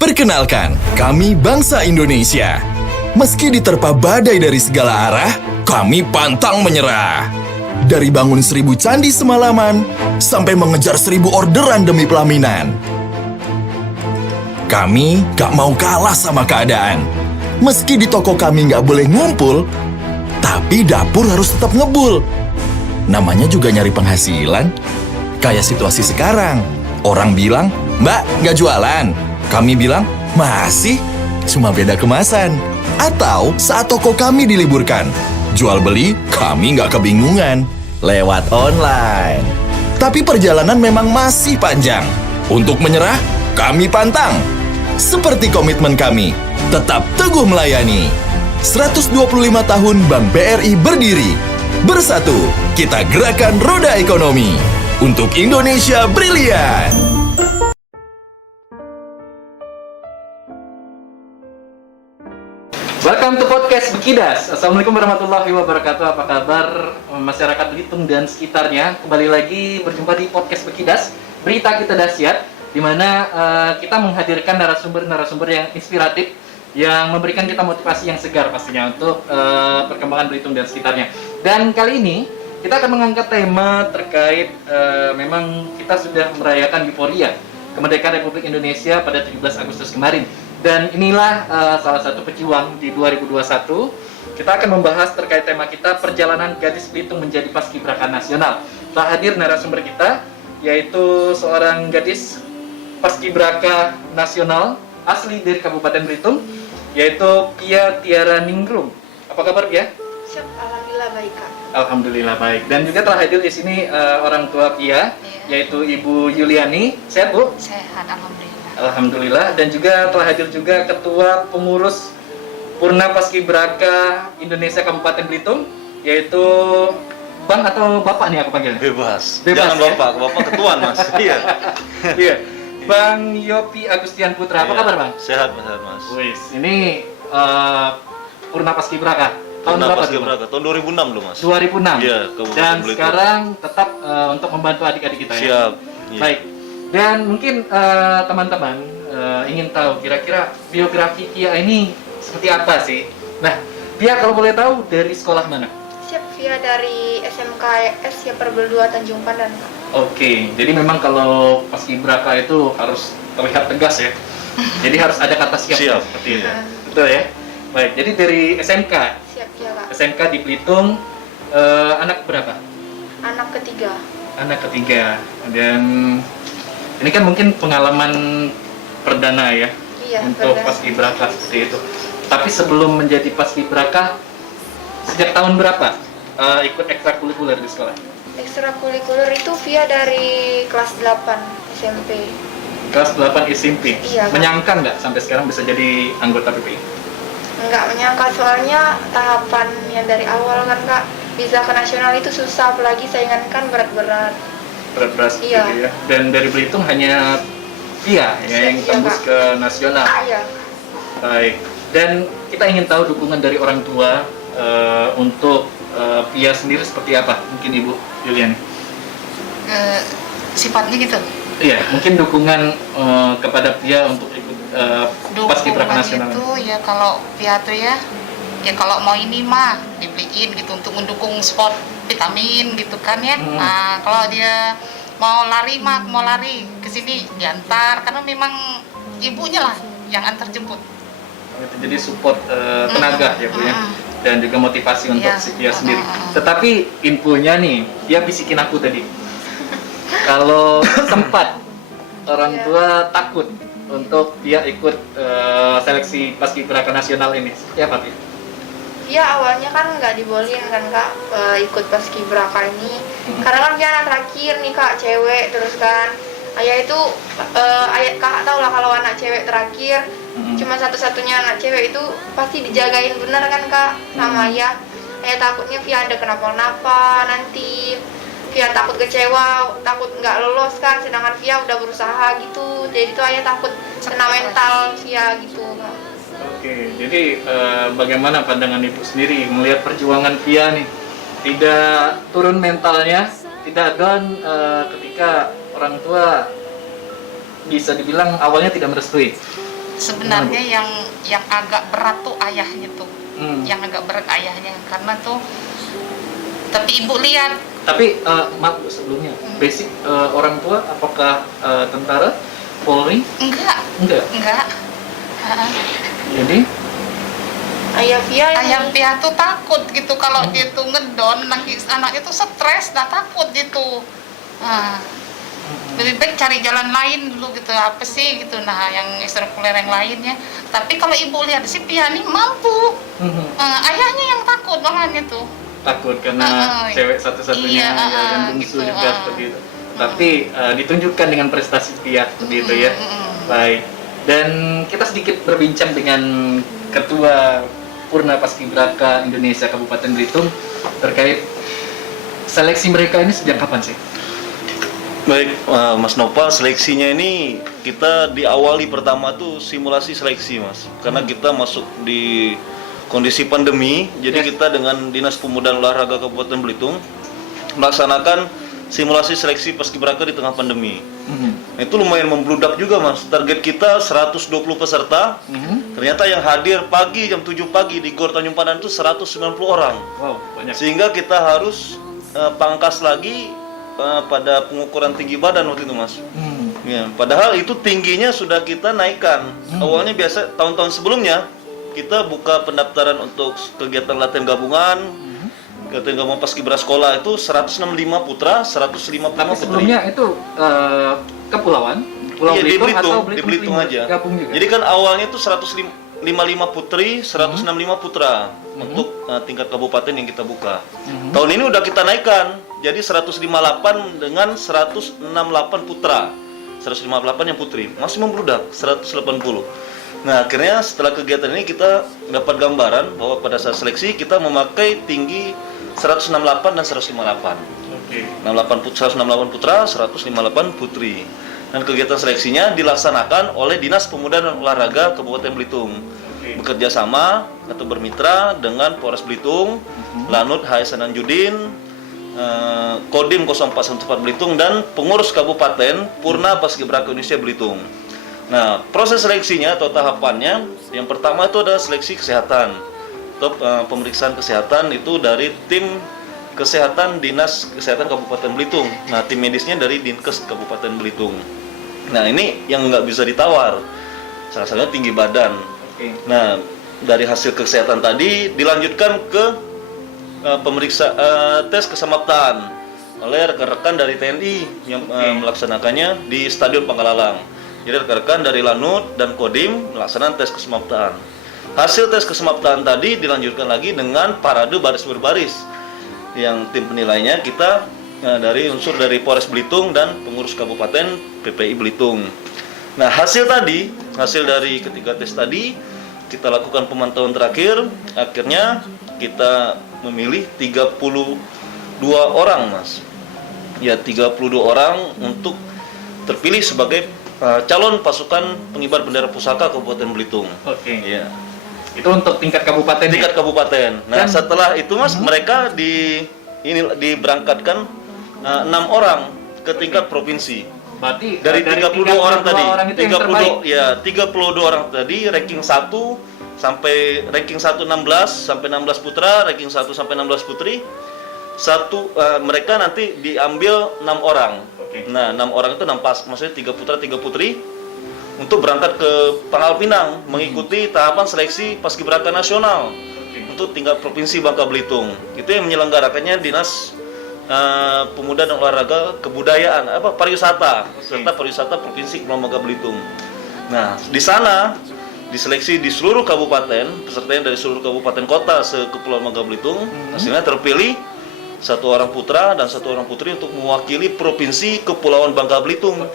Perkenalkan, kami bangsa Indonesia. Meski diterpa badai dari segala arah, kami pantang menyerah. Dari bangun 1000 candi semalaman, sampai mengejar 1000 orderan demi pelaminan. Kami gak mau kalah sama keadaan. Meski di toko kami gak boleh ngumpul, tapi dapur harus tetap ngebul. Namanya juga nyari penghasilan. Kayak situasi sekarang, orang bilang, "Mbak, gak jualan." Kami bilang, "Masih, cuma beda kemasan." Atau saat toko kami diliburkan, jual beli kami nggak kebingungan, lewat online. Tapi perjalanan memang masih panjang. Untuk menyerah, kami pantang. Seperti komitmen kami, tetap teguh melayani. 125 tahun Bank BRI berdiri. Bersatu, kita gerakan roda ekonomi. Untuk Indonesia brilian. Welcome to podcast Bekidas. Assalamualaikum warahmatullahi wabarakatuh. Apa kabar masyarakat Belitung dan sekitarnya? Kembali lagi berjumpa di podcast Bekidas, berita kita dahsyat, di mana kita menghadirkan narasumber-narasumber yang inspiratif, yang memberikan kita motivasi yang segar pastinya untuk perkembangan Belitung dan sekitarnya. Dan kali ini kita akan mengangkat tema terkait memang kita sudah merayakan euforia kemerdekaan Republik Indonesia pada 17 Agustus kemarin. Dan inilah salah satu pejuang di 2021. Kita akan membahas terkait tema kita, perjalanan gadis Belitung menjadi paskibraka nasional. Telah hadir narasumber kita, yaitu seorang gadis paskibraka nasional asli dari Kabupaten Belitung, yaitu Pia Tiara Ningrum. Apa kabar, Pia? Siap, alhamdulillah baik, Kak. Alhamdulillah baik. Dan juga telah hadir di sini orang tua Pia, yaitu Ibu Yuliani. Sehat, Bu? Sehat, alhamdulillah. Alhamdulillah. Dan juga telah hadir juga Ketua Pengurus Purna Paskibraka Indonesia Kabupaten Belitung, yaitu Bang atau Bapak nih aku panggilnya? Bebas. Bebas, Jangan ya? Bapak ketuaan, Mas. Iya. Iya. Bang Yopi Agustian Putra. Apa Iya. kabar, Bang? Sehat, Mas. Wis, ini Purna Paskibraka. Tahun Purna berapa Paskibraka? Tahun 2006 loh, Mas. 2006. Iya, Kabupaten Dan Belitung. sekarang tetap untuk membantu adik-adik kita ya. Siap. Iya. Baik. Dan mungkin teman-teman ingin tahu kira-kira biografi Pia ini seperti apa sih? Nah, Pia kalau boleh tahu dari sekolah mana? Siap, via dari SMKS ya Perbel 2 Tanjung Pandan, Kak. Oke, jadi memang kalau paskibraka itu harus terlihat tegas ya. Jadi harus ada kata siap, Siap. seperti itu. Iya. Betul ya? Baik, jadi dari SMK. Siap, ya, Kak. SMK di Belitung, anak berapa? Anak ketiga. Anak ketiga. Dan ini kan mungkin pengalaman perdana ya, Iya, untuk perdana. paskibraka seperti itu. Tapi sebelum menjadi paskibraka, sejak tahun berapa ikut ekstrakurikuler di sekolah? Ekstrakurikuler itu via dari kelas 8 SMP. Kelas 8 SMP. Iya, Kak. Menyangka nggak sampai sekarang bisa jadi anggota PPI? Enggak menyangka, soalnya tahapan yang dari awal kan, Kak, bisa ke nasional itu susah, apalagi saingan kan berat-berat. Berat-berat seperti Iya. itu ya. Dan dari Belitung hanya Pia ya, yang Iya, tembus Kak. ke nasional. Iya. Baik. Dan kita ingin tahu dukungan dari orang tua untuk Pia sendiri seperti apa? Mungkin Ibu Yuliani. Sifatnya gitu. Iya, mungkin dukungan kepada Pia untuk ikut paskibraka Dukungan nasional. itu ya kalau Pia tuh ya kalau mau ini mah dibeliin gitu untuk mendukung sport vitamin gitu kan ya. Nah, kalau dia mau lari mah mau lari ke sini diantar karena memang ibunya lah yang antar jemput. Gitu. Jadi support tenaga ya Bu ya, dan juga motivasi untuk Iya. si Pia sendiri. Tetapi infonya nih, Pia bisikin aku tadi, kalau sempat orang Iya. tua takut untuk Pia ikut seleksi paskibraka nasional ini, seperti apa Pia? Via awalnya kan nggak dibolehin kan, Kak, ikut paskibraka ini. Karena kan Via anak terakhir nih, Kak, cewek terus kan. Ayah itu, ayah Kakak tau lah kalau anak cewek terakhir, cuma satu-satunya anak cewek itu pasti dijagain bener kan, Kak, sama ayah. Ayah takutnya Via ada kenapa-napa nanti. Via takut kecewa, takut nggak lolos kan, sedangkan Via udah berusaha gitu. Jadi tuh ayah takut kena mental Via gitu, Kak. Oke, jadi bagaimana pandangan Ibu sendiri melihat perjuangan Pia nih? Tidak turun mentalnya, tidak down ketika orang tua bisa dibilang awalnya tidak merestui. sebenarnya yang agak berat tuh ayahnya tuh. Yang agak berat ayahnya karena tuh tapi ibu lihat. Tapi maaf Bu, sebelumnya basic orang tua apakah tentara, Polri? Enggak. Jadi Ayah Pia Ayah Pia tuh takut gitu kalau dia tuh ngedon, nangis anaknya tuh stres, dah takut gitu. Nah, lebih baik cari jalan lain dulu gitu, apa sih gitu, nah yang ekstrakurikuler yang lainnya. Tapi kalau ibu lihat si Pia nih mampu, ayahnya yang takut makanya tuh. takut karena cewek satu-satunya iya, yang bungsu gitu, juga seperti itu. Tapi ditunjukkan dengan prestasi Pia seperti itu ya. Baik. Dan kita sedikit berbincang dengan Ketua Purna Paskibraka Indonesia Kabupaten Belitung terkait seleksi mereka ini sejak kapan sih? Baik, Mas Nopal, seleksinya ini kita diawali pertama tuh simulasi seleksi, Mas. Karena kita masuk di kondisi pandemi, jadi kita dengan Dinas Pemuda dan Olahraga Kabupaten Belitung melaksanakan simulasi seleksi paskibraka di tengah pandemi. Itu lumayan membludak juga, Mas. Target kita 120 peserta. Ternyata yang hadir pagi jam 7 pagi di Gor Tanjung Pandan itu 190 orang. Wow, banyak. Sehingga kita harus pangkas lagi pada pengukuran tinggi badan waktu itu, Mas. Ya, padahal itu tingginya sudah kita naikkan. Awalnya biasa tahun-tahun sebelumnya kita buka pendaftaran untuk kegiatan latihan gabungan, kegiatan gabungan paskibra sekolah itu 165 putra, 155 Tapi putri. sebelumnya itu kepulauan, Pulau Iya, Belitung, atau di Belitung aja. gabung juga? Jadi kan awalnya itu 155 putri, 165 putra untuk tingkat kabupaten yang kita buka. Tahun ini udah kita naikkan, jadi 158 dengan 168 putra, 158 yang putri, masih membludak 180. Nah, akhirnya setelah kegiatan ini kita dapat gambaran bahwa pada saat seleksi kita memakai tinggi 168 dan 158. Oke. 168 putra, 158 putri. Dan kegiatan seleksinya dilaksanakan oleh Dinas Pemuda dan Olahraga Kabupaten Belitung. Bekerja sama atau bermitra dengan Polres Belitung, Lanut HS Ananjudin, Kodim 0414 Belitung, dan pengurus Kabupaten Purna Paskibraka Indonesia Belitung. Nah, proses seleksinya atau tahapannya, yang pertama itu ada seleksi kesehatan atau pemeriksaan kesehatan itu dari tim kesehatan Dinas Kesehatan Kabupaten Belitung. Nah, tim medisnya dari Dinkes Kabupaten Belitung. Nah, ini yang nggak bisa ditawar, salah satunya tinggi badan. Nah, dari hasil kesehatan tadi dilanjutkan ke tes kesamaptaan oleh rekan-rekan dari TNI yang melaksanakannya di Stadion Pangkalalang. Jadi rekan-rekan dari Lanut dan Kodim melaksanakan tes kesamaptaan. Hasil tes kesamaptaan tadi dilanjutkan lagi dengan parade baris berbaris. Yang tim penilainya kita dari unsur dari Polres Belitung dan pengurus kabupaten PPI Belitung. Nah, hasil dari ketiga tes tadi kita lakukan pemantauan terakhir, akhirnya kita memilih 32 orang, Mas. Ya, 32 orang untuk terpilih sebagai calon pasukan pengibar bendera pusaka Kabupaten Belitung. Oke. Ya. Itu untuk tingkat kabupaten. Tingkat kabupaten. Nah, setelah itu, Mas, mereka diberangkatkan 6 orang ke tingkat provinsi. Berarti Dari 32 orang tadi. Orang itu yang terbaik. 32 orang tadi ranking 1 sampai ranking 1 16 sampai 16 putra, ranking 1 sampai 16 putri. Mereka nanti diambil 6 orang. Nah, 6 orang itu 6 maksudnya 3 putra 3 putri untuk berangkat ke Pangkal Pinang mengikuti tahapan seleksi paskibraka nasional untuk tingkat provinsi Bangka Belitung. Itu yang menyelenggarakannya Dinas Pemuda dan Olahraga Kebudayaan pariwisata serta pariwisata Provinsi Kepulauan Bangka Belitung. Nah, di sana diseleksi di seluruh kabupaten, pesertanya dari seluruh kabupaten kota se-Kepulauan Bangka Belitung. Hasilnya terpilih 1 orang putra dan 1 orang putri untuk mewakili Provinsi Kepulauan Bangka Belitung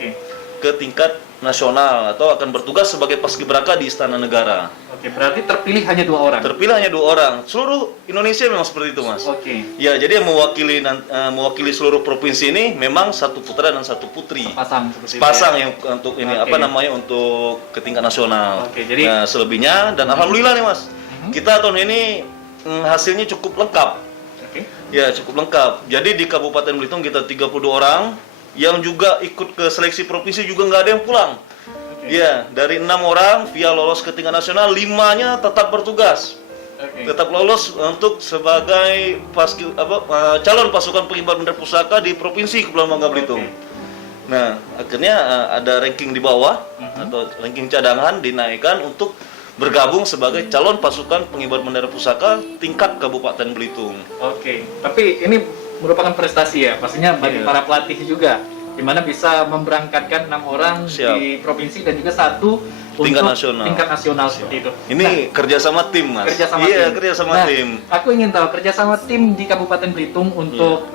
ke tingkat nasional atau akan bertugas sebagai paskibraka di Istana Negara. Oke, berarti terpilih hanya 2 orang. Terpilih hanya 2 orang. Seluruh Indonesia memang seperti itu, Mas. Oke. Ya, jadi yang mewakili seluruh provinsi ini memang 1 putra dan 1 putri. Pasang seperti Pasang itu. Ya? yang untuk ini Oke. untuk ke tingkat nasional. Oke, jadi Nah, selebihnya dan alhamdulillah nih, Mas. Kita tahun ini hasilnya cukup lengkap. Oke. Ya, cukup lengkap. Jadi di Kabupaten Belitung kita 32 orang, yang juga ikut ke seleksi provinsi juga nggak ada yang pulang. Iya, dari 6 orang via lolos ke tingkat nasional, 5-nya tetap bertugas. Oke. Tetap lolos untuk sebagai calon pasukan pengibar bendera pusaka di Provinsi Kepulauan Bangka Belitung. Nah, akhirnya ada ranking di bawah atau ranking cadangan dinaikkan untuk bergabung sebagai calon pasukan pengibar bendera pusaka tingkat Kabupaten Belitung. Oke, tapi ini merupakan prestasi ya, pastinya bagi Iya. para pelatih juga, di mana bisa memberangkatkan 6 orang Siap. di provinsi dan juga 1 Tingkat untuk nasional. tingkat nasional seperti itu. Ini kerjasama tim, Mas. Kerjasama Iya, tim. kerjasama Nah, tim. Aku ingin tahu kerjasama tim di Kabupaten Belitung untuk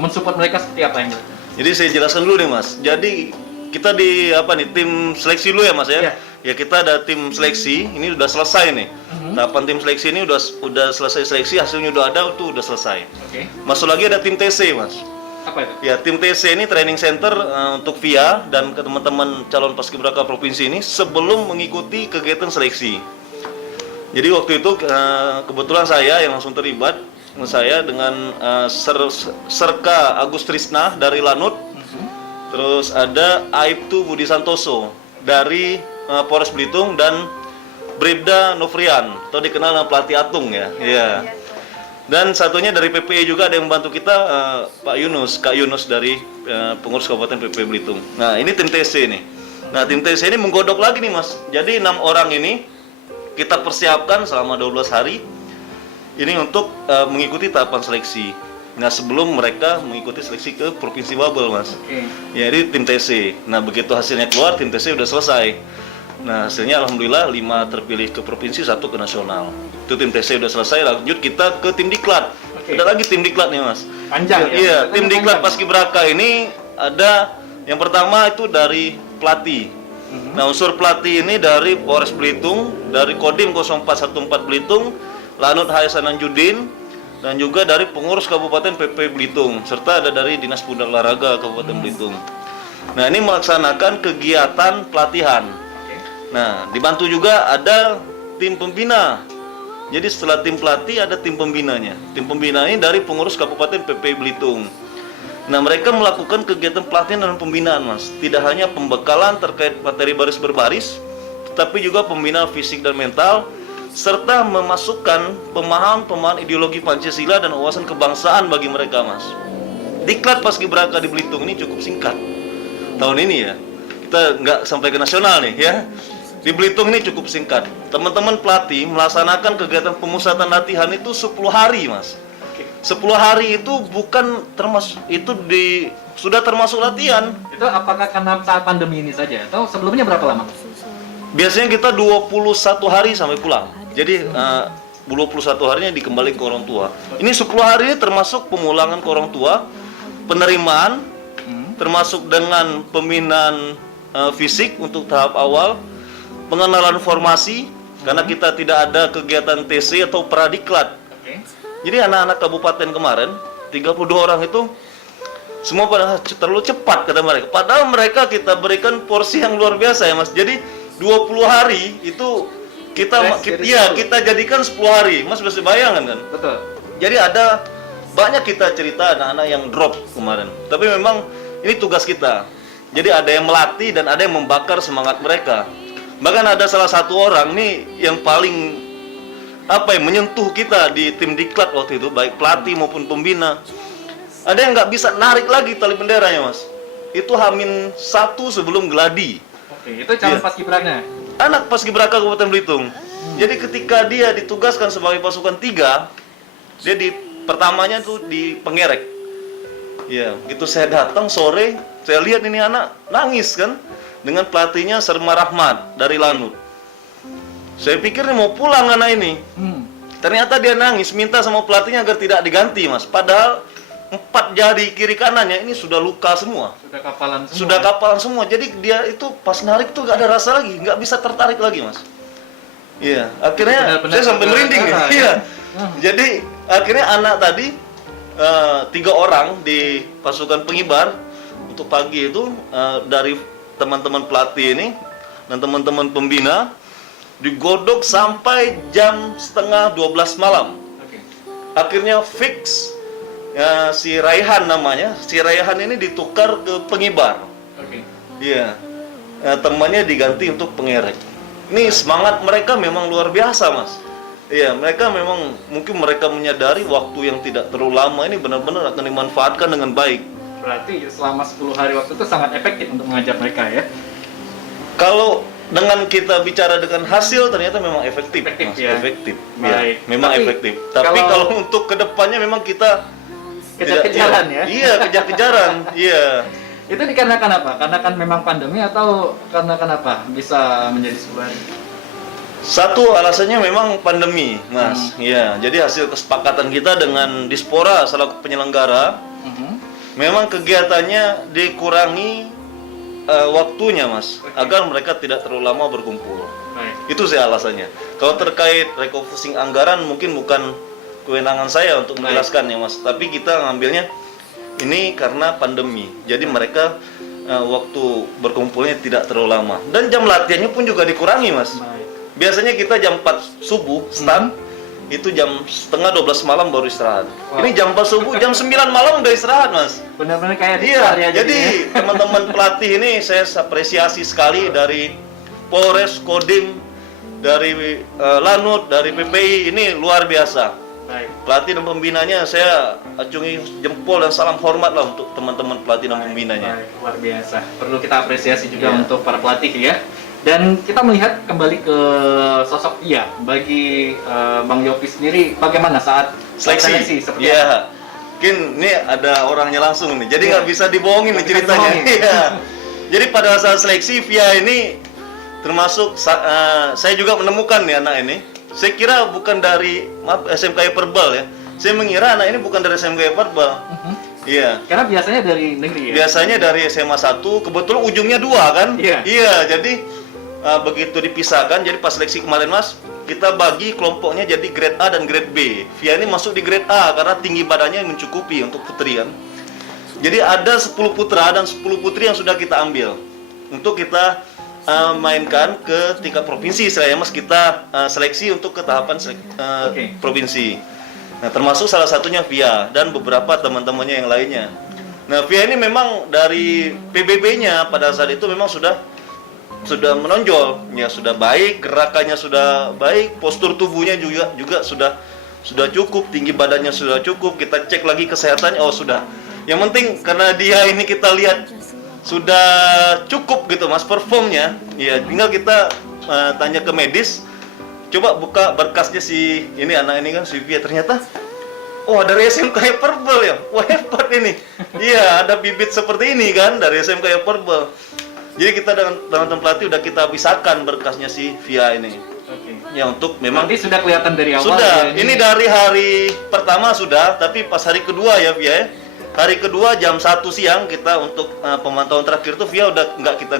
mensupport mereka seperti apa ini? Jadi saya jelaskan dulu nih, Mas. Jadi kita di tim seleksi dulu ya, Mas ya. Iya. Ya kita ada tim seleksi, ini udah selesai nih. Tahapan tim seleksi ini udah selesai seleksi, hasilnya udah ada, tuh udah selesai. Oke. Masuk lagi ada tim TC, Mas. Apa itu? Ya, tim TC ini training center untuk VIA dan ke teman-teman calon paskibraka provinsi ini sebelum mengikuti kegiatan seleksi. Jadi waktu itu kebetulan saya yang langsung terlibat, saya dengan Serka Agus Trisna dari Lanut, terus ada Aibtu Budi Santoso dari Polres Belitung dan Bribda Novrian atau dikenal dengan pelatih Atung ya. Iya. Dan satunya dari PPI juga ada yang membantu kita, Pak Yunus, Kak Yunus dari pengurus Kabupaten PPI Belitung. Nah, ini tim TC nih. Nah, tim TC ini menggodok lagi nih, Mas. Jadi 6 orang ini kita persiapkan selama 12 hari ini untuk mengikuti tahapan seleksi. Nah, sebelum mereka mengikuti seleksi ke Provinsi Babel, Mas. Oke. Ya, ini tim TC. Nah, begitu hasilnya keluar, tim TC udah selesai. Nah, hasilnya alhamdulillah 5 terpilih ke provinsi, 1 ke nasional. Itu tim TC udah selesai, lanjut kita ke tim Diklat. Oke. Ada lagi tim Diklat nih, Mas. Panjang ya? Iya, tim Panjang. Diklat Paskibraka ini ada yang pertama itu dari pelatih. Nah, unsur pelatih ini dari Polres Belitung, dari Kodim 0414 Belitung, Lanut HS Ananjudin, dan juga dari pengurus Kabupaten PP Belitung, serta ada dari Dinas Pemuda Olahraga Kabupaten Belitung. Nah, ini melaksanakan kegiatan pelatihan. Oke. Nah, dibantu juga ada tim pembina. Jadi setelah tim pelatih ada tim pembinanya. Tim pembina ini dari pengurus Kabupaten PP Belitung. Nah, mereka melakukan kegiatan pelatihan dan pembinaan, Mas. Tidak hanya pembekalan terkait materi baris berbaris, tetapi juga pembinaan fisik dan mental, serta memasukkan pemahaman ideologi Pancasila dan wawasan kebangsaan bagi mereka, Mas. Diklat Paskibraka di Belitung ini cukup singkat. Tahun ini ya, kita nggak sampai ke nasional nih ya. Di Belitung ini cukup singkat. Teman-teman pelatih melaksanakan kegiatan pemusatan latihan itu 10 hari, Mas. 10 hari itu bukan termasuk, sudah termasuk latihan. Itu apakah karena saat pandemi ini saja atau sebelumnya berapa lama? Biasanya kita 21 hari sampai pulang. Jadi 21 harinya dikembali ke orang tua. Ini 10 hari ini termasuk pemulangan ke orang tua, penerimaan, termasuk dengan pembinaan fisik untuk tahap awal, pengenalan formasi, karena kita tidak ada kegiatan TC atau pradiklat. Oke. Jadi anak-anak kabupaten kemarin 32 orang itu semua pada terlalu cepat kata mereka. Padahal mereka kita berikan porsi yang luar biasa ya, Mas. Jadi 20 hari itu kita jadikan 10 hari. Mas bisa bayangkan kan? Betul. Jadi ada banyak kita cerita anak-anak yang drop kemarin. Tapi memang ini tugas kita. Jadi ada yang melatih dan ada yang membakar semangat mereka. Bahkan ada salah satu orang nih yang paling menyentuh kita di tim Diklat waktu itu, baik pelatih maupun pembina. Ada yang nggak bisa narik lagi tali benderanya, Mas. Itu H-1 sebelum geladi. Oke, itu calon Iya. paskibraka. Anak Paskibraka Kabupaten Belitung. Jadi ketika dia ditugaskan sebagai pasukan 3, dia pertamanya tuh di Pengerek. Ya, begitu saya datang sore, saya lihat ini anak nangis kan dengan pelatihnya Serma Rahmat dari Lanut. Saya pikir nih mau pulang anak ini. Ternyata dia nangis, minta sama pelatihnya agar tidak diganti, Mas. Padahal 4 jari kiri kanannya ini sudah luka semua. Sudah kapalan semua. Jadi dia itu pas narik tuh gak ada rasa lagi, nggak bisa tertarik lagi, Mas. Iya, akhirnya Benar-benar saya sampai merinding. darah, Iya. ya? Jadi akhirnya anak tadi 3 orang di pasukan pengibar untuk pagi itu dari teman-teman pelatih ini dan teman-teman pembina digodok sampai jam setengah 12 malam. Oke. Akhirnya fix si Raihan namanya. Si Raihan ini ditukar ke pengibar. Oke. Iya. temannya diganti untuk pengerek. Ini semangat mereka memang luar biasa, Mas. Iya, mereka memang mungkin mereka menyadari waktu yang tidak terlalu lama ini benar-benar akan dimanfaatkan dengan baik. Berarti selama 10 hari waktu itu sangat efektif untuk mengajar mereka ya. Kalau dengan kita bicara dengan hasil ternyata memang efektif, Efektif, Mas. ya. Efektif. Baik. Ya, memang Tapi efektif. Tapi kalau untuk kedepannya memang kita kejar-kejaran ya. Iya, kejar-kejaran. Iya. Itu dikarenakan apa? Karena kan memang pandemi atau karena kenapa bisa menjadi 10 hari? Satu alasannya memang pandemi, Mas. Iya, jadi hasil kesepakatan kita dengan Dispora selaku penyelenggara, memang kegiatannya dikurangi waktunya, Mas, agar mereka tidak terlalu lama berkumpul. Baik. Itu sih alasannya. Kalau terkait refocusing anggaran mungkin bukan kewenangan saya untuk menjelaskan ya, Mas. Tapi kita ngambilnya ini karena pandemi. Jadi mereka waktu berkumpulnya tidak terlalu lama. Dan jam latihannya pun juga dikurangi, Mas. Baik. Biasanya kita jam 4 subuh start, itu jam setengah 12 malam baru istirahat. Wow. Ini jam 4 subuh, jam 9 malam udah istirahat, Mas. Benar-benar kayak di Iya, area jadi teman-teman pelatih ini saya apresiasi sekali dari Polres, Kodim, dari Lanut, dari PPI, ini luar biasa. Baik. Pelatih dan pembinanya saya acungi jempol dan salam hormat lah untuk teman-teman pelatih dan pembinanya. Baik, luar biasa. Perlu kita apresiasi juga Iya. untuk para pelatih ya. Dan kita melihat kembali ke sosok Pia. Bagi Bang Yopi sendiri, bagaimana saat Seleksi. seperti apa? Iya. Mungkin ini ada orangnya langsung nih. Jadi nggak bisa dibohongin nih Nggak bisa ceritanya. dibohongin. Iya. Jadi pada saat seleksi Via ini termasuk saya juga menemukan nih anak ini. Saya kira bukan dari SMK Perbal ya. Saya mengira anak ini bukan dari SMK Perbal. Iya. Karena biasanya dari negeri ya. Biasanya dari SMA 1, kebetulan ujungnya 2 kan? Iya. Iya, jadi begitu dipisahkan, jadi pas seleksi kemarin Mas, kita bagi kelompoknya jadi grade A dan grade B. Via ini masuk di grade A karena tinggi badannya mencukupi untuk putri kan. Jadi ada 10 putra dan 10 putri yang sudah kita ambil untuk kita mainkan ke tingkat provinsi. Istilahnya Mas, kita seleksi untuk ke tahapan provinsi. Nah, termasuk salah satunya Via dan beberapa teman-temannya yang lainnya. Nah, Via ini memang dari PBB-nya pada saat itu memang sudah menonjol, ya sudah baik, gerakannya sudah baik, postur tubuhnya juga sudah cukup, tinggi badannya sudah cukup. Kita cek lagi kesehatannya, oh sudah. Yang penting karena dia ini kita lihat sudah cukup gitu Mas performnya, ya tinggal kita tanya ke medis. Coba buka berkasnya si ini anak ini kan si Via, ternyata oh dari SMK Perbal ya, wah hebat ini. Iya ada bibit seperti ini kan dari SMK Perbal. Jadi kita dengan teman-teman pelatih udah kita pisahkan berkasnya si Via ini. Oke. Ya untuk memang Nanti sudah kelihatan dari awal. sudah. ya, Ini dari hari pertama sudah, tapi pas hari kedua ya Via ya. Hari kedua jam 1 siang kita untuk pemantauan terakhir tuh Via udah nggak kita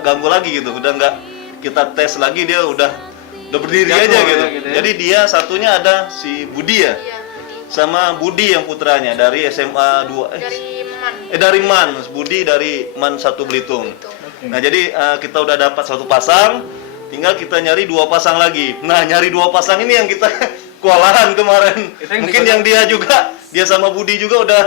ganggu lagi gitu. Udah nggak kita tes lagi, dia udah berdiri Jago aja ya, gitu. gitu ya. Jadi dia satunya ada si Budi ya. Iya, Budi. Sama Budi yang putranya dari SMA 2 Dari Man. dari MAN, Budi dari MAN 1 Belitung. Itu. Nah jadi kita udah dapat satu pasang, tinggal kita nyari 2 pasang lagi. Nah nyari 2 pasang ini yang kita kewalahan kemarin. Itu yang Mungkin yang dia sama Budi juga udah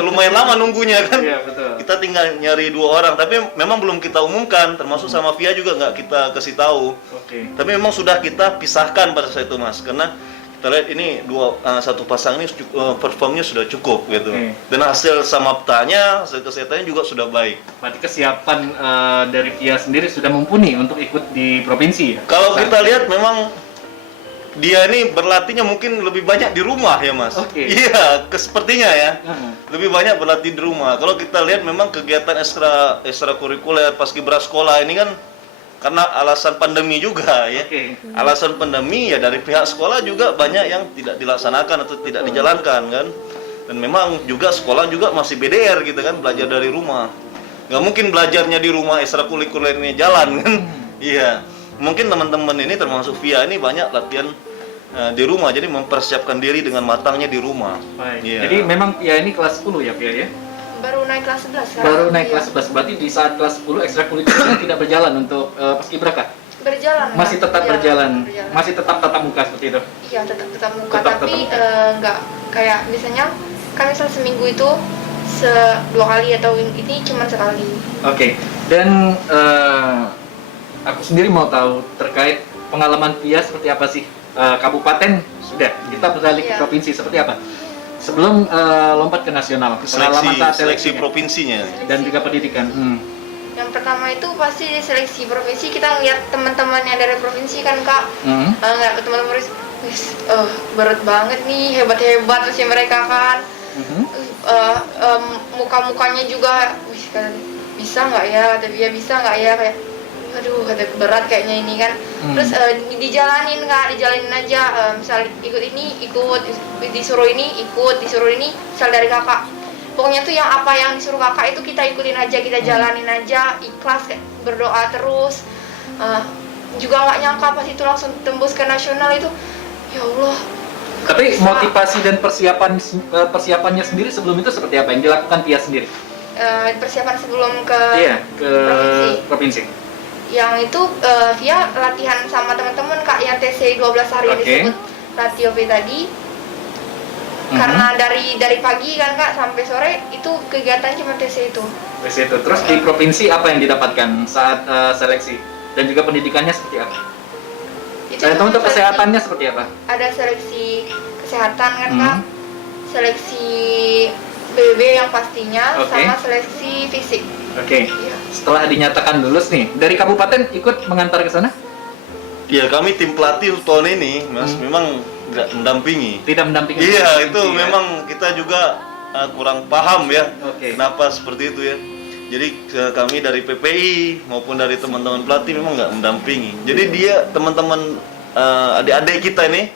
lumayan lama nunggunya kan. Iya, betul. Kita tinggal nyari 2 orang, tapi memang belum kita umumkan, termasuk sama Via juga nggak kita kasih tahu. Oke. Tapi memang sudah kita pisahkan pada saat itu Mas, karena kita lihat ini satu pasang ini performnya sudah cukup gitu. Oke. Dan hasil samaptanya, hasil kesehatannya juga sudah baik. Berarti kesiapan dari Pia sendiri sudah mumpuni untuk ikut di provinsi ya? Kalau kita lihat memang dia ini berlatihnya mungkin lebih banyak di rumah ya Mas. Oke. Iya, sepertinya ya. Hmm. Lebih banyak berlatih di rumah. Kalau kita lihat memang kegiatan ekstrakurikuler paskibra sekolah ini kan karena alasan pandemi juga ya. Oke. Alasan pandemi ya dari pihak sekolah juga banyak yang tidak dilaksanakan atau tidak dijalankan kan. Dan memang juga sekolah juga masih BDR gitu kan, belajar dari rumah. Nggak mungkin belajarnya di rumah ekstrakurikulernya jalan kan. Iya. Mungkin teman-teman ini termasuk Via ini banyak latihan di rumah, jadi mempersiapkan diri dengan matangnya di rumah. Baik. Iya. Jadi memang Pia ini kelas 10 ya Pia ya? Baru naik kelas 11 sekarang. Baru naik Iya. kelas 11. Berarti di saat kelas 10 ekstrakurikuler tidak berjalan untuk paskibraka? Berjalan. Masih tetap Iya, berjalan. berjalan. Masih tetap tatap muka seperti itu. Iya tetap muka, Tetap tapi muka. nggak kayak biasanya kan misal seminggu itu dua kali atau ini cuma sekali. Oke. Dan aku sendiri mau tahu terkait pengalaman Via seperti apa sih? Kabupaten sudah, kita beralih ke Iya. provinsi seperti apa? Sebelum lompat ke nasional, pengalaman saat Seleksi seleksinya. provinsinya. Dan juga pendidikan. Yang pertama itu pasti di seleksi provinsi kita ngeliat teman-teman yang dari provinsi kan kak, ngeliat teman-teman provinsi, wis, berat banget nih, hebat-hebat terus ya mereka kan, muka-mukanya juga, wis kan bisa nggak ya, tapi ya bisa nggak ya kayak, aduh kata berat kayaknya ini kan, terus dijalanin kak, dijalanin aja, misal ikut ini ikut, disuruh ini ikut, disuruh ini, misal dari kakak. Pokoknya tuh yang apa yang disuruh kakak itu kita ikutin aja, kita jalanin aja, ikhlas, kayak berdoa terus. Juga nggak nyangka pas itu langsung tembus ke nasional itu, ya Allah. Tapi motivasi dan persiapannya sendiri sebelum itu seperti apa yang dilakukan Tia sendiri? Persiapan sebelum ke Ke provinsi. yang itu via latihan sama teman-teman kak yang TC 12 hari yang disebut Ratio V tadi. Karena dari pagi kan kak sampai sore itu kegiatan cuma TC itu. TC itu. Terus di provinsi apa yang didapatkan saat seleksi dan juga pendidikannya seperti apa? Itu Dan cuma untuk seleksi- kesehatannya seperti apa? Ada seleksi kesehatan kan kak, seleksi BB yang pastinya, sama seleksi fisik. Oke. Iya. Setelah dinyatakan lulus nih, dari kabupaten ikut mengantar ke sana? Ya kami tim pelatih tahun ini, Mas, memang nggak mendampingi. Tidak mendampingi. Iya, itu provinsi, ya? memang kita juga kurang paham ya. Oke. Kenapa seperti itu ya. Jadi kami dari PPI maupun dari teman-teman pelatih memang nggak mendampingi. Jadi dia teman-teman adik-adik kita ini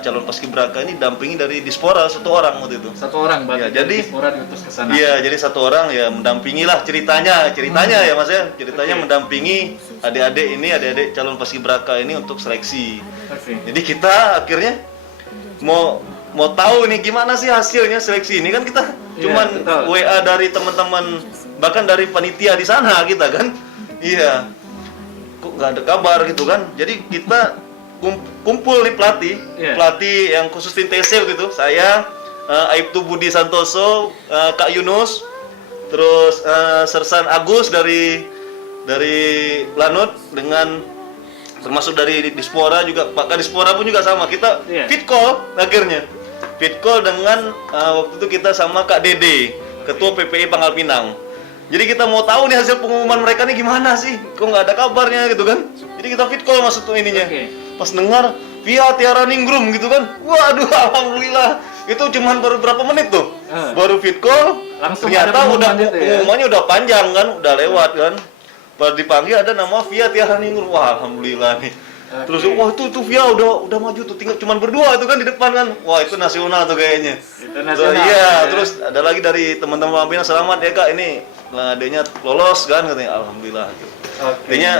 calon paskibraka ini dampingi dari Dispora satu orang waktu itu. Satu orang berarti. Ya, jadi- Dispora diutus ke sana. Iya, jadi satu orang ya mendampingi lah ceritanya ya Mas ya. Ceritanya mendampingi adik-adik calon paskibraka ini untuk seleksi. Oke. Jadi kita akhirnya mau tahu nih gimana sih hasilnya seleksi ini kan kita Iya, cuman betul. WA dari teman-teman bahkan dari panitia di sana kita kan. Iya. Kok nggak ada kabar gitu kan. Jadi kita kumpul nih pelatih, Iya. pelatih yang khusus tim TC gitu. Saya Aibtu Budi Santoso, Kak Yunus, terus Sersan Agus dari Lanut dengan termasuk dari Dispora juga, Pak Kadispora pun juga sama. Kita Iya. fit call akhirnya. Fit call dengan waktu itu kita sama Kak Dede, Ketua PPI Pangkal Pinang. Jadi kita mau tahu nih hasil pengumuman mereka nih gimana sih? Kok nggak ada kabarnya gitu kan? Jadi kita fit call masuk tuh ininya. Oke. Pas dengar via Tiara Ningrum gitu kan. Waduh, alhamdulillah. Itu cuman baru berapa menit tuh? Baru fit call. Langsung Ternyata ada udah pengumuman itu ya? pengumumannya udah panjang kan, udah lewat kan. Pas dipanggil ada nama via Tiara Ningrum. Wah, alhamdulillah nih. Oke. Terus wah itu via udah maju tuh, tinggal cuman berdua itu kan di depan kan. Wah, itu nasional tuh kayaknya. Itu nasional, Iya, ya. terus ada lagi dari teman-teman Pampinan, selamat ya Kak, ini adanya lolos kan katanya. Alhamdulillah gitu. Oke. Artinya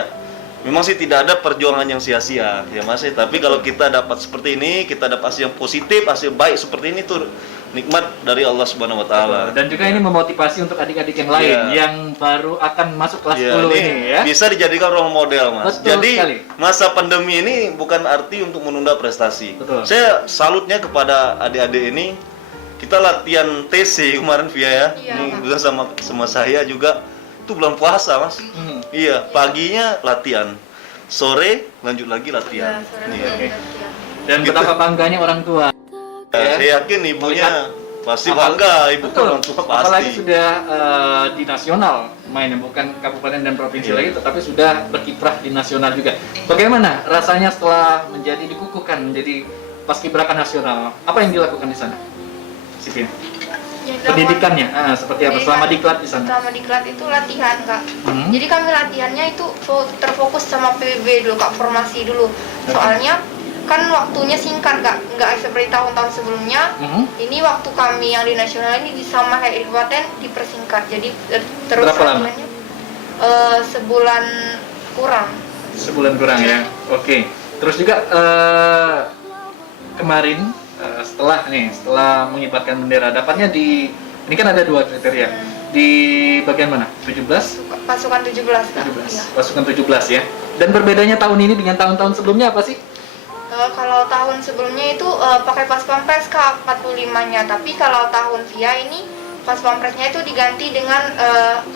memang sih tidak ada perjuangan yang sia-sia ya Mas. Tapi kalau kita dapat seperti ini, kita dapat hasil yang positif, hasil baik seperti ini tuh nikmat dari Allah Subhanahu wa taala. Dan juga ini memotivasi untuk adik-adik yang lain Iya. yang baru akan masuk kelas Ya, 10 ini ya. bisa dijadikan role model, Mas. Betul Jadi sekali. masa pandemi ini bukan arti untuk menunda prestasi. Betul. Saya salutnya kepada adik-adik ini. Kita latihan TC kemarin via ya. Iya, Ini Pak. bisa sama saya juga. Itu bulan puasa, Mas. Iya, paginya latihan. Sore lanjut lagi latihan. Ya, sore Iya. Oke. latihan. Dan betapa bangganya orang tua. Ya. Saya yakin ibunya pasti Apal- bangga, ibu Betul. orang tua pasti. Apalagi sudah di nasional mainnya, bukan kabupaten dan provinsi Iya. lagi, tetapi sudah berkiprah di nasional juga. Bagaimana rasanya setelah dikukuhkan menjadi paskibraka nasional? Apa yang dilakukan di sana, Sipin? Yang dilakukan- Pendidikannya, seperti apa? Selama diklat di sana? Selama diklat itu latihan kak. Hmm. Jadi kami latihannya itu terfokus sama PBB dulu kak, formasi dulu. Soalnya kan waktunya singkat kak, nggak seperti tahun-tahun sebelumnya. Mhm. Ini waktu kami yang di nasional ini sama kayak di kabupaten dipersingkat. Jadi terus Berapa lama? latihannya sebulan kurang. Sebulan kurang ya. Oke. Terus juga kemarin setelah mengibarkan bendera, dapatnya ini kan ada 2 kriteria. Di bagian mana? 17? Pasukan 17 kak. 17. Iya. Pasukan 17 ya. Dan berbedanya tahun ini dengan tahun-tahun sebelumnya apa sih? Kalau tahun sebelumnya itu pakai pas pampres kak 45-nya, tapi kalau tahun via ini pas pampresnya itu diganti dengan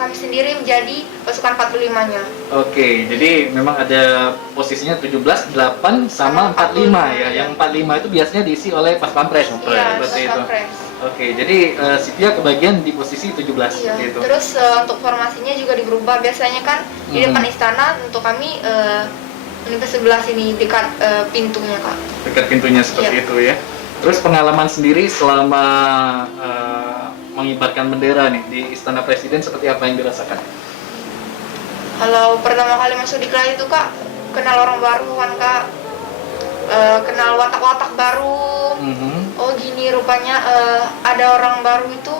kami sendiri menjadi pasukan 45-nya. Oke, jadi memang ada posisinya 17, 8 sama 45 ya. Yang 45 itu biasanya diisi oleh pas pampres. Iya, pas seperti itu. pampres. Oke, jadi si Pia kebagian di posisi 17 Iya. seperti itu. Terus untuk formasinya juga dirubah. Biasanya kan di depan istana, untuk kami ini ke sebelah sini dekat pintunya Kak. Dekat pintunya seperti Iya. itu ya. Terus pengalaman sendiri selama mengibarkan bendera nih di Istana Presiden seperti apa yang dirasakan? Kalau pertama kali masuk di kelas itu Kak, kenal orang baru kan Kak, kenal watak-watak baru. Oh gini rupanya ada orang baru itu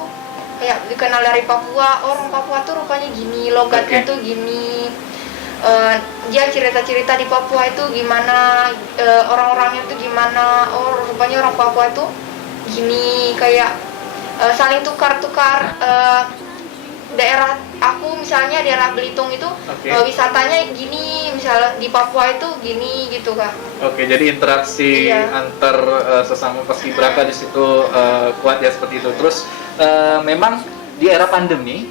kayak dikenal dari Papua. Orang Papua tuh rupanya gini, logatnya Oke. tuh gini. Dia cerita-cerita di Papua itu gimana, orang-orangnya tuh gimana. Oh rupanya orang Papua itu gini, kayak saling tukar-tukar. Daerah aku misalnya daerah Belitung itu Oke. wisatanya gini, misalnya di Papua itu gini gitu Kak. Oke, jadi interaksi Iya. antar sesama paskibraka di situ kuat ya seperti itu. Terus memang di era pandemi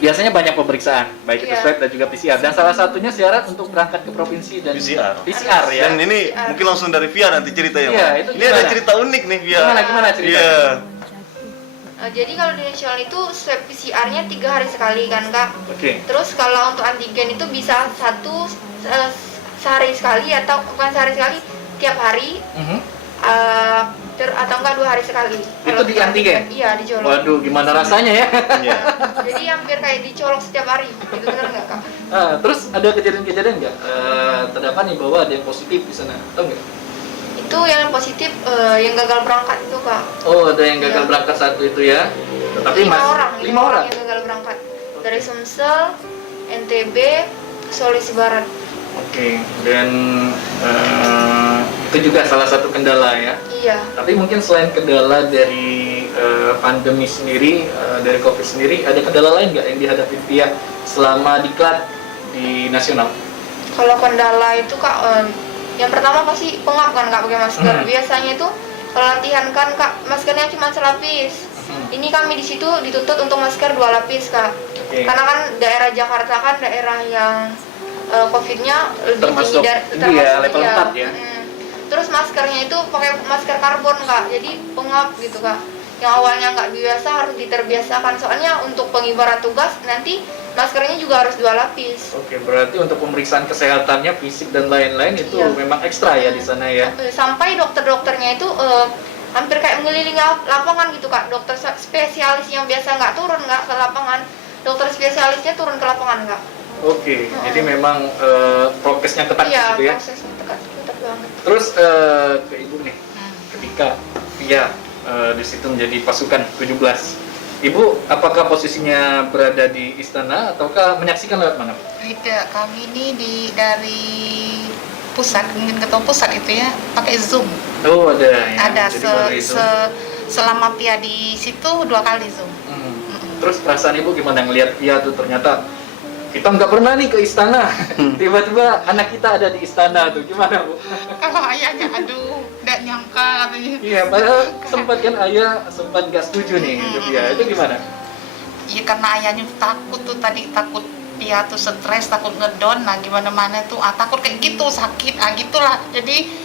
biasanya banyak pemeriksaan, baik itu Iya. swab dan juga PCR. Dan salah satunya syarat untuk berangkat ke provinsi dan PCR. PCR ya. Dan ini PCR. mungkin langsung dari Via nanti ceritanya. Iya, Pak. itu Ini ada gimana? cerita unik nih Via. Gimana ceritanya? Iya. Jadi kalau di nasional itu swab PCR-nya 3 hari sekali kan Kak. Oke. Terus kalau untuk antigen itu bisa sehari sekali atau bukan sehari sekali, tiap hari atau enggak 2 hari sekali. Itu Kalau di untuk antigen? Iya, dicolok. Waduh, gimana rasanya ya? Iya. Jadi hampir kayak dicolok setiap hari. Itu benar nggak Kak? Terus ada kejadian-kejadian nggak terdapat nih bahwa ada yang positif di sana? Tahu nggak? Itu yang positif yang gagal berangkat itu Kak. Oh, ada yang gagal Iya. berangkat satu itu ya. Tapi 5 orang yang yang gagal berangkat. Dari Sumsel, NTB, Sulawesi Barat. Oke, dan itu juga salah satu kendala ya. Iya. Tapi mungkin selain kendala dari pandemi sendiri, dari COVID sendiri, ada kendala lain nggak yang dihadapi Pia selama diklat di nasional? Kalau kendala itu Kak, yang pertama pasti pengap kan Kak pakai masker. Biasanya itu kalau latihan kan Kak, maskernya cuma selapis. Ini kami di situ dituntut untuk masker 2 lapis Kak. Oke. Karena kan daerah Jakarta kan daerah yang COVID-nya lebih Termasuk tinggi ini ya, level 4 ya. Terus maskernya itu pakai masker karbon Kak, jadi pengap gitu Kak. Yang awalnya nggak biasa harus diterbiasakan, soalnya untuk pengibaran tugas nanti maskernya juga harus 2 lapis. Oke, berarti untuk pemeriksaan kesehatannya, fisik dan lain-lain itu Iya. memang ekstra ya di sana ya. Sampai dokter-dokternya itu hampir kayak mengelilingi lapangan gitu Kak. Dokter spesialis yang biasa nggak turun nggak ke lapangan, dokter spesialisnya turun ke lapangan Kak. Oke, jadi memang prokesnya ketat Iya, gitu ya. prosesnya ketat banget. Terus ke Ibu nih, ketika Pia di situ menjadi pasukan 17, Ibu apakah posisinya berada di istana ataukah menyaksikan lewat mana? Tidak, kami ini dari pusat, mungkin ketua pusat itu ya, pakai Zoom. Oh ada ya. Ada jadi melalui Zoom. selama Pia di situ 2 kali Zoom. Terus perasaan Ibu gimana ngelihat Pia tuh ternyata kita nggak pernah nih ke istana, tiba-tiba anak kita ada di istana tuh, gimana Bu? Kalau ayahnya, aduh, nggak nyangka katanya. Iya, padahal sempat kan ayah sempat nggak setuju nih ke Pia, itu gimana? Iya karena ayahnya takut tuh tadi, takut Pia tuh stres, takut ngedon, nah gimana mana tuh, takut kayak gitu, sakit, gitulah. Jadi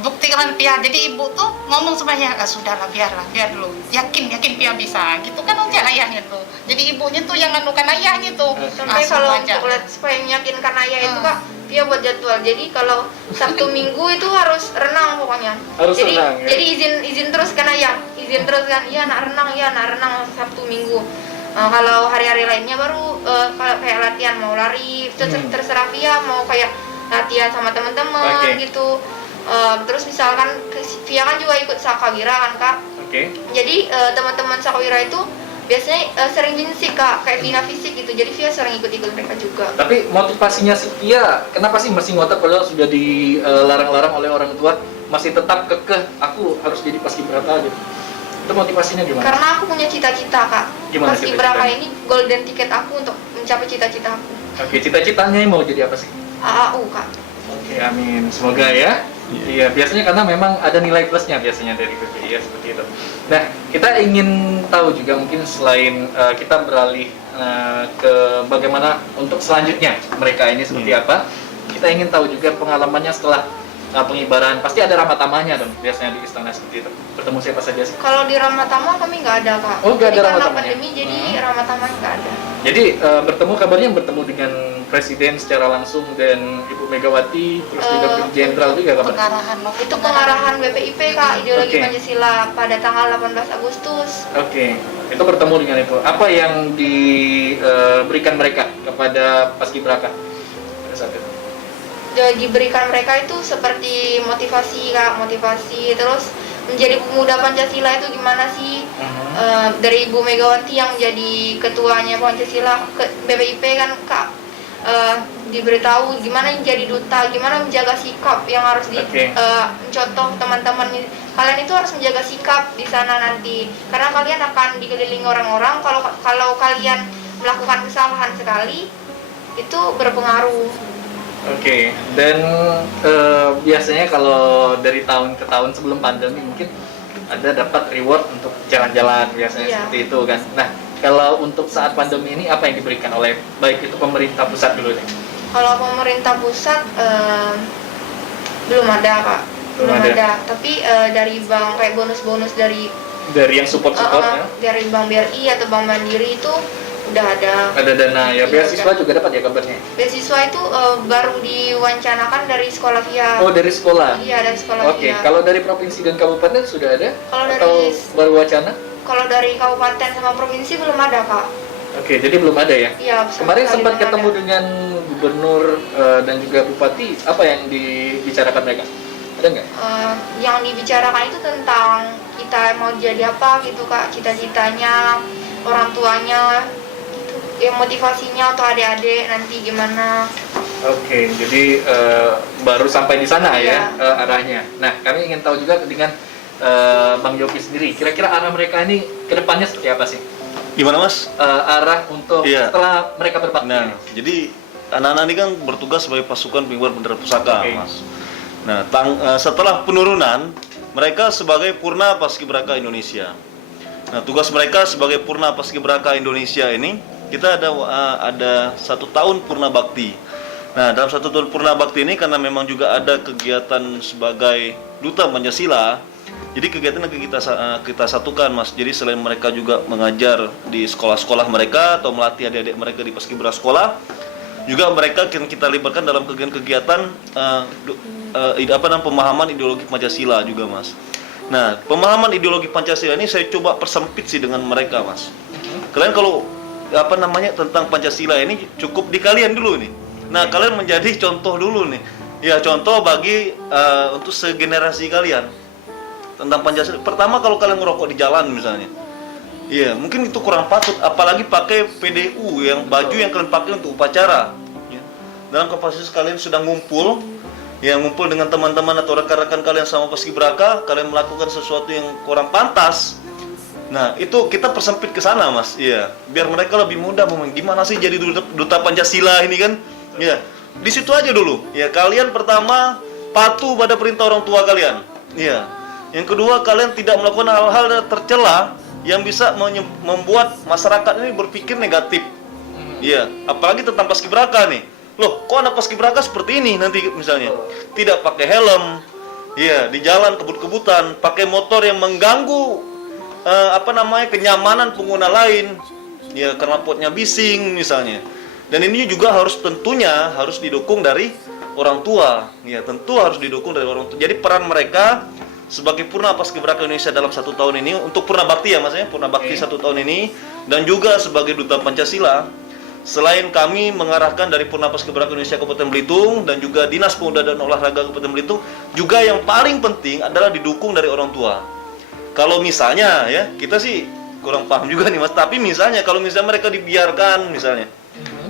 buktikan Pia, jadi ibu tuh ngomong sama ayah, sudahlah biar dulu, yakin Pia bisa, gitu kan aja ayahnya tuh. Jadi ibunya tuh yang nganukan ayahnya tuh. Sampai Suruh kalau aja. untuk supaya meyakinkan ayah itu Kak, dia buat jadwal. Jadi kalau Sabtu Minggu itu harus renang pokoknya. Harus jadi, renang, ya? Jadi izin terus kan ayah, izin terus kan, iya nak renang Sabtu Minggu. Kalau hari-hari lainnya baru kayak latihan, mau lari, terserah Via mau kayak latihan sama teman-teman Oke. gitu. Terus misalkan Via kan juga ikut Sakawira kan Kak. Oke. Jadi teman-teman Sakawira itu biasanya sering jinsik Kak, kayak bina fisik gitu. Jadi Via sering ikut-ikut mereka juga. Tapi motivasinya si Pia, kenapa sih masih ngotot padahal sudah dilarang-larang oleh orang tua, masih tetap kekeh aku harus jadi paskibraka gitu? Itu motivasinya gimana? Karena aku punya cita-cita Kak. Gimana Paskibraka cita-citanya? ini golden ticket aku untuk mencapai cita-cita aku. Oke, cita-citanya mau jadi apa sih? AAU Kak. Oke, amin. Semoga ya Iya, biasanya karena memang ada nilai plusnya biasanya dari PPI ya, seperti itu. Nah, kita ingin tahu juga mungkin selain kita beralih ke bagaimana untuk selanjutnya mereka ini seperti apa, kita ingin tahu juga pengalamannya setelah pengibaran. Pasti ada ramatamaanya dong biasanya di istana seperti itu. Bertemu siapa saja sih? Kalau di Ramatama kami nggak ada kak. Oh, nggak ada Jadi karena Ramatamanya? pandemi jadi Ramatama nggak ada. Jadi bertemu kabarnya bertemu dengan Presiden secara langsung dan Ibu Megawati, terus juga Jenderal juga kabarnya. Pengarahan Itu pengarahan BPIP kak, ideologi Oke. Pancasila pada tanggal 18 Agustus. Oke, itu bertemu dengan itu. Apa yang diberikan mereka kepada Paskibraka pada saat itu? Diberikan mereka itu seperti motivasi kak, motivasi terus menjadi pemuda Pancasila itu gimana sih. Dari Ibu Megawati yang jadi ketuanya Pancasila ke BPIP kan kak, diberitahu gimana jadi duta, gimana menjaga sikap yang harus contoh teman-teman kalian itu harus menjaga sikap di sana nanti karena kalian akan dikelilingi orang-orang. Kalau kalian melakukan kesalahan sekali itu berpengaruh. Oke, dan biasanya kalau dari tahun ke tahun sebelum pandemi mungkin ada dapat reward untuk jalan-jalan biasanya Iya. seperti itu kan. Nah, kalau untuk saat pandemi ini apa yang diberikan oleh baik itu pemerintah pusat dulu nih? Kalau pemerintah pusat belum ada kak, Belum belum ada. ada. Tapi dari bank kayak bonus-bonus dari Yang support-support ya? dari Bank BRI atau Bank Mandiri itu udah ada. Ada dana ya, Iya, beasiswa ada. juga dapat ya kabarnya? Beasiswa itu baru diwancanakan dari sekolah via. Oh, dari sekolah? Iya, dari sekolah Oke, via. kalau dari provinsi dan kabupaten sudah ada? Kalau dari- Atau baru wacana? Kalau dari kabupaten sama provinsi belum ada kak. Oke, jadi belum ada ya? Iya. Kemarin sekali sempat belum ketemu ada. dengan gubernur dan juga bupati, apa yang dibicarakan mereka? Ada nggak? Yang dibicarakan itu tentang kita mau jadi apa gitu kak, cita-citanya, orang tuanya, gitu. Ya motivasinya untuk adik-adik nanti gimana. Oke, jadi baru sampai di sana Iya. ya arahnya. Nah, kami ingin tahu juga dengan Bang Yopi sendiri, kira-kira arah mereka ini ke depannya seperti apa sih? Gimana Mas? Arah untuk Iya. setelah mereka berbakti Nah, ini. jadi anak-anak ini kan bertugas sebagai pasukan pengibar bendera pusaka, Oke. Mas. Nah, setelah penurunan, mereka sebagai Purna Paskibraka Indonesia. Nah, tugas mereka sebagai Purna Paskibraka Indonesia ini, kita ada 1 tahun Purna Bakti. Nah, dalam 1 tahun Purna Bakti ini, karena memang juga ada kegiatan sebagai Duta Pancasila, jadi kegiatan yang kita satukan, Mas. Jadi selain mereka juga mengajar di sekolah-sekolah mereka atau melatih adik-adik mereka di paskibra sekolah, juga mereka kita libatkan dalam kegiatan pemahaman ideologi Pancasila juga, Mas. Nah, pemahaman ideologi Pancasila ini saya coba persempit sih dengan mereka, Mas. Kalian kalau tentang Pancasila ini cukup di kalian dulu nih. Nah, kalian menjadi contoh dulu nih. Ya, contoh bagi untuk segenerasi kalian tentang Pancasila. Pertama, kalau kalian ngerokok di jalan misalnya, iya, mungkin itu kurang patut, apalagi pakai PDU yang baju yang kalian pakai untuk upacara. Ya. Dalam kapasitas kalian sudah ngumpul, ya ngumpul dengan teman-teman atau rekan-rekan kalian sama paskibraka, kalian melakukan sesuatu yang kurang pantas. Nah, itu kita persempit ke sana, Mas. Iya, biar mereka lebih mudah gimana sih jadi duta Pancasila ini kan. Ya, di situ aja dulu. Ya, kalian pertama patuh pada perintah orang tua kalian. Iya. Yang kedua, kalian tidak melakukan hal-hal tercela yang bisa membuat masyarakat ini berpikir negatif. Iya, apalagi tentang paskibraka nih. Loh, kok anak paskibraka seperti ini nanti misalnya? Tidak pakai helm. Iya, di jalan kebut-kebutan, pakai motor yang mengganggu kenyamanan pengguna lain. Ya, knalpotnya bising misalnya. Dan ini juga tentunya harus didukung dari orang tua. Ya, tentu harus didukung dari orang tua. Jadi peran mereka sebagai Purna Paskibraka Indonesia dalam 1 tahun ini, untuk Purna Bakti ya maksudnya, Purna Bakti 1 tahun ini, dan juga sebagai Duta Pancasila, selain kami mengarahkan dari Purna Paskibraka Indonesia Kabupaten Belitung dan juga Dinas Pemuda dan Olahraga Kabupaten Belitung, juga yang paling penting adalah didukung dari orang tua. Kalau misalnya ya, kita sih kurang paham juga nih Mas, tapi misalnya kalau misalnya mereka dibiarkan misalnya,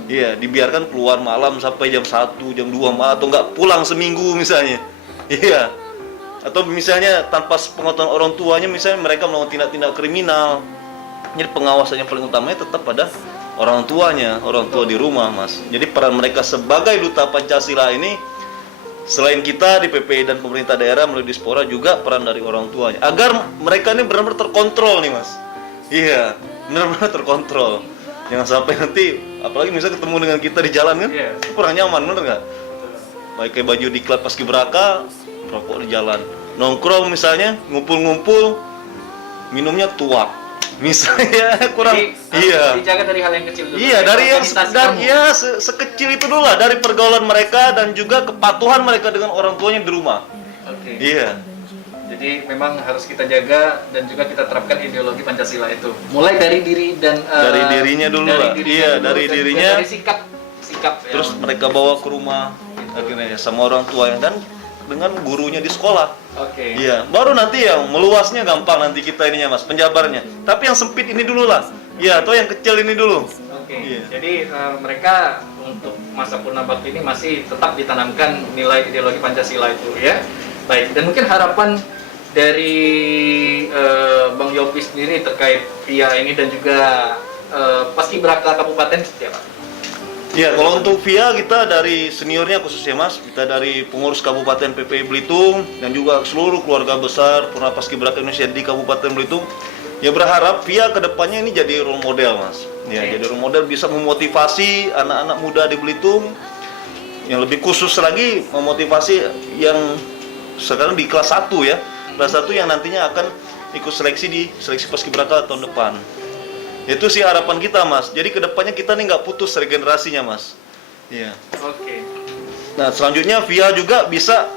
iya, dibiarkan keluar malam sampai jam 1, jam 2 malam, atau nggak pulang seminggu misalnya, iya, atau misalnya tanpa pengetahuan orang tuanya, misalnya mereka melakukan tindak-tindak kriminal. Jadi pengawasan yang paling utamanya tetap pada orang tuanya, orang tua di rumah, Mas. Jadi peran mereka sebagai duta Pancasila ini selain kita di PPI dan pemerintah daerah melalui Dispora juga peran dari orang tuanya agar mereka ini benar-benar terkontrol nih Mas. Iya, benar-benar terkontrol. Jangan sampai nanti apalagi misalnya ketemu dengan kita di jalan kan, Iya. itu kurang nyaman, bener nggak? Pakai baju diklat paskibraka, rokok di jalan, nongkrong misalnya, ngumpul-ngumpul, minumnya tuak, misalnya kurang. Jadi, Iya. dijaga dari hal yang kecil dulu. Iya, dari yang Organisasi sekedar kamu. ya sekecil itu dulu lah, dari pergaulan mereka dan juga kepatuhan mereka dengan orang tuanya di rumah. Oke. Iya. Jadi memang harus kita jaga dan juga kita terapkan ideologi Pancasila itu. Mulai dari diri dan Dari dirinya dulu lah. Iya, dulu, dari dan juga dirinya. dari sikap ya. Terus mereka bawa ke rumah akhirnya ya, sama orang tua yang kan dengan gurunya di sekolah. Oke. Iya, baru nanti yang meluasnya gampang nanti kita ininya Mas, penjabarnya. Tapi yang sempit ini dulu lah. Iya, atau yang kecil ini dulu. Oke. Iya. Jadi mereka untuk masa purna bakti ini masih tetap ditanamkan nilai ideologi Pancasila itu ya. Baik, dan mungkin harapan dari Bang Yopi sendiri terkait VIA ini dan juga Paskibraka Kabupaten seperti apa? Ya, kalau untuk VIA kita dari seniornya khususnya Mas, kita dari pengurus Kabupaten PPI Belitung dan juga seluruh keluarga besar Purna Paskibraka Indonesia di Kabupaten Belitung, ya berharap VIA kedepannya ini jadi role model Mas. Ya, Oke. jadi role model bisa memotivasi anak-anak muda di Belitung, yang lebih khusus lagi memotivasi yang sekarang di kelas 1 ya, kelas 1 yang nantinya akan ikut seleksi di seleksi Paskibraka tahun depan. Itu sih harapan kita Mas. Jadi kedepannya kita nih nggak putus regenerasinya Mas. Iya. Oke. Nah selanjutnya VIA juga bisa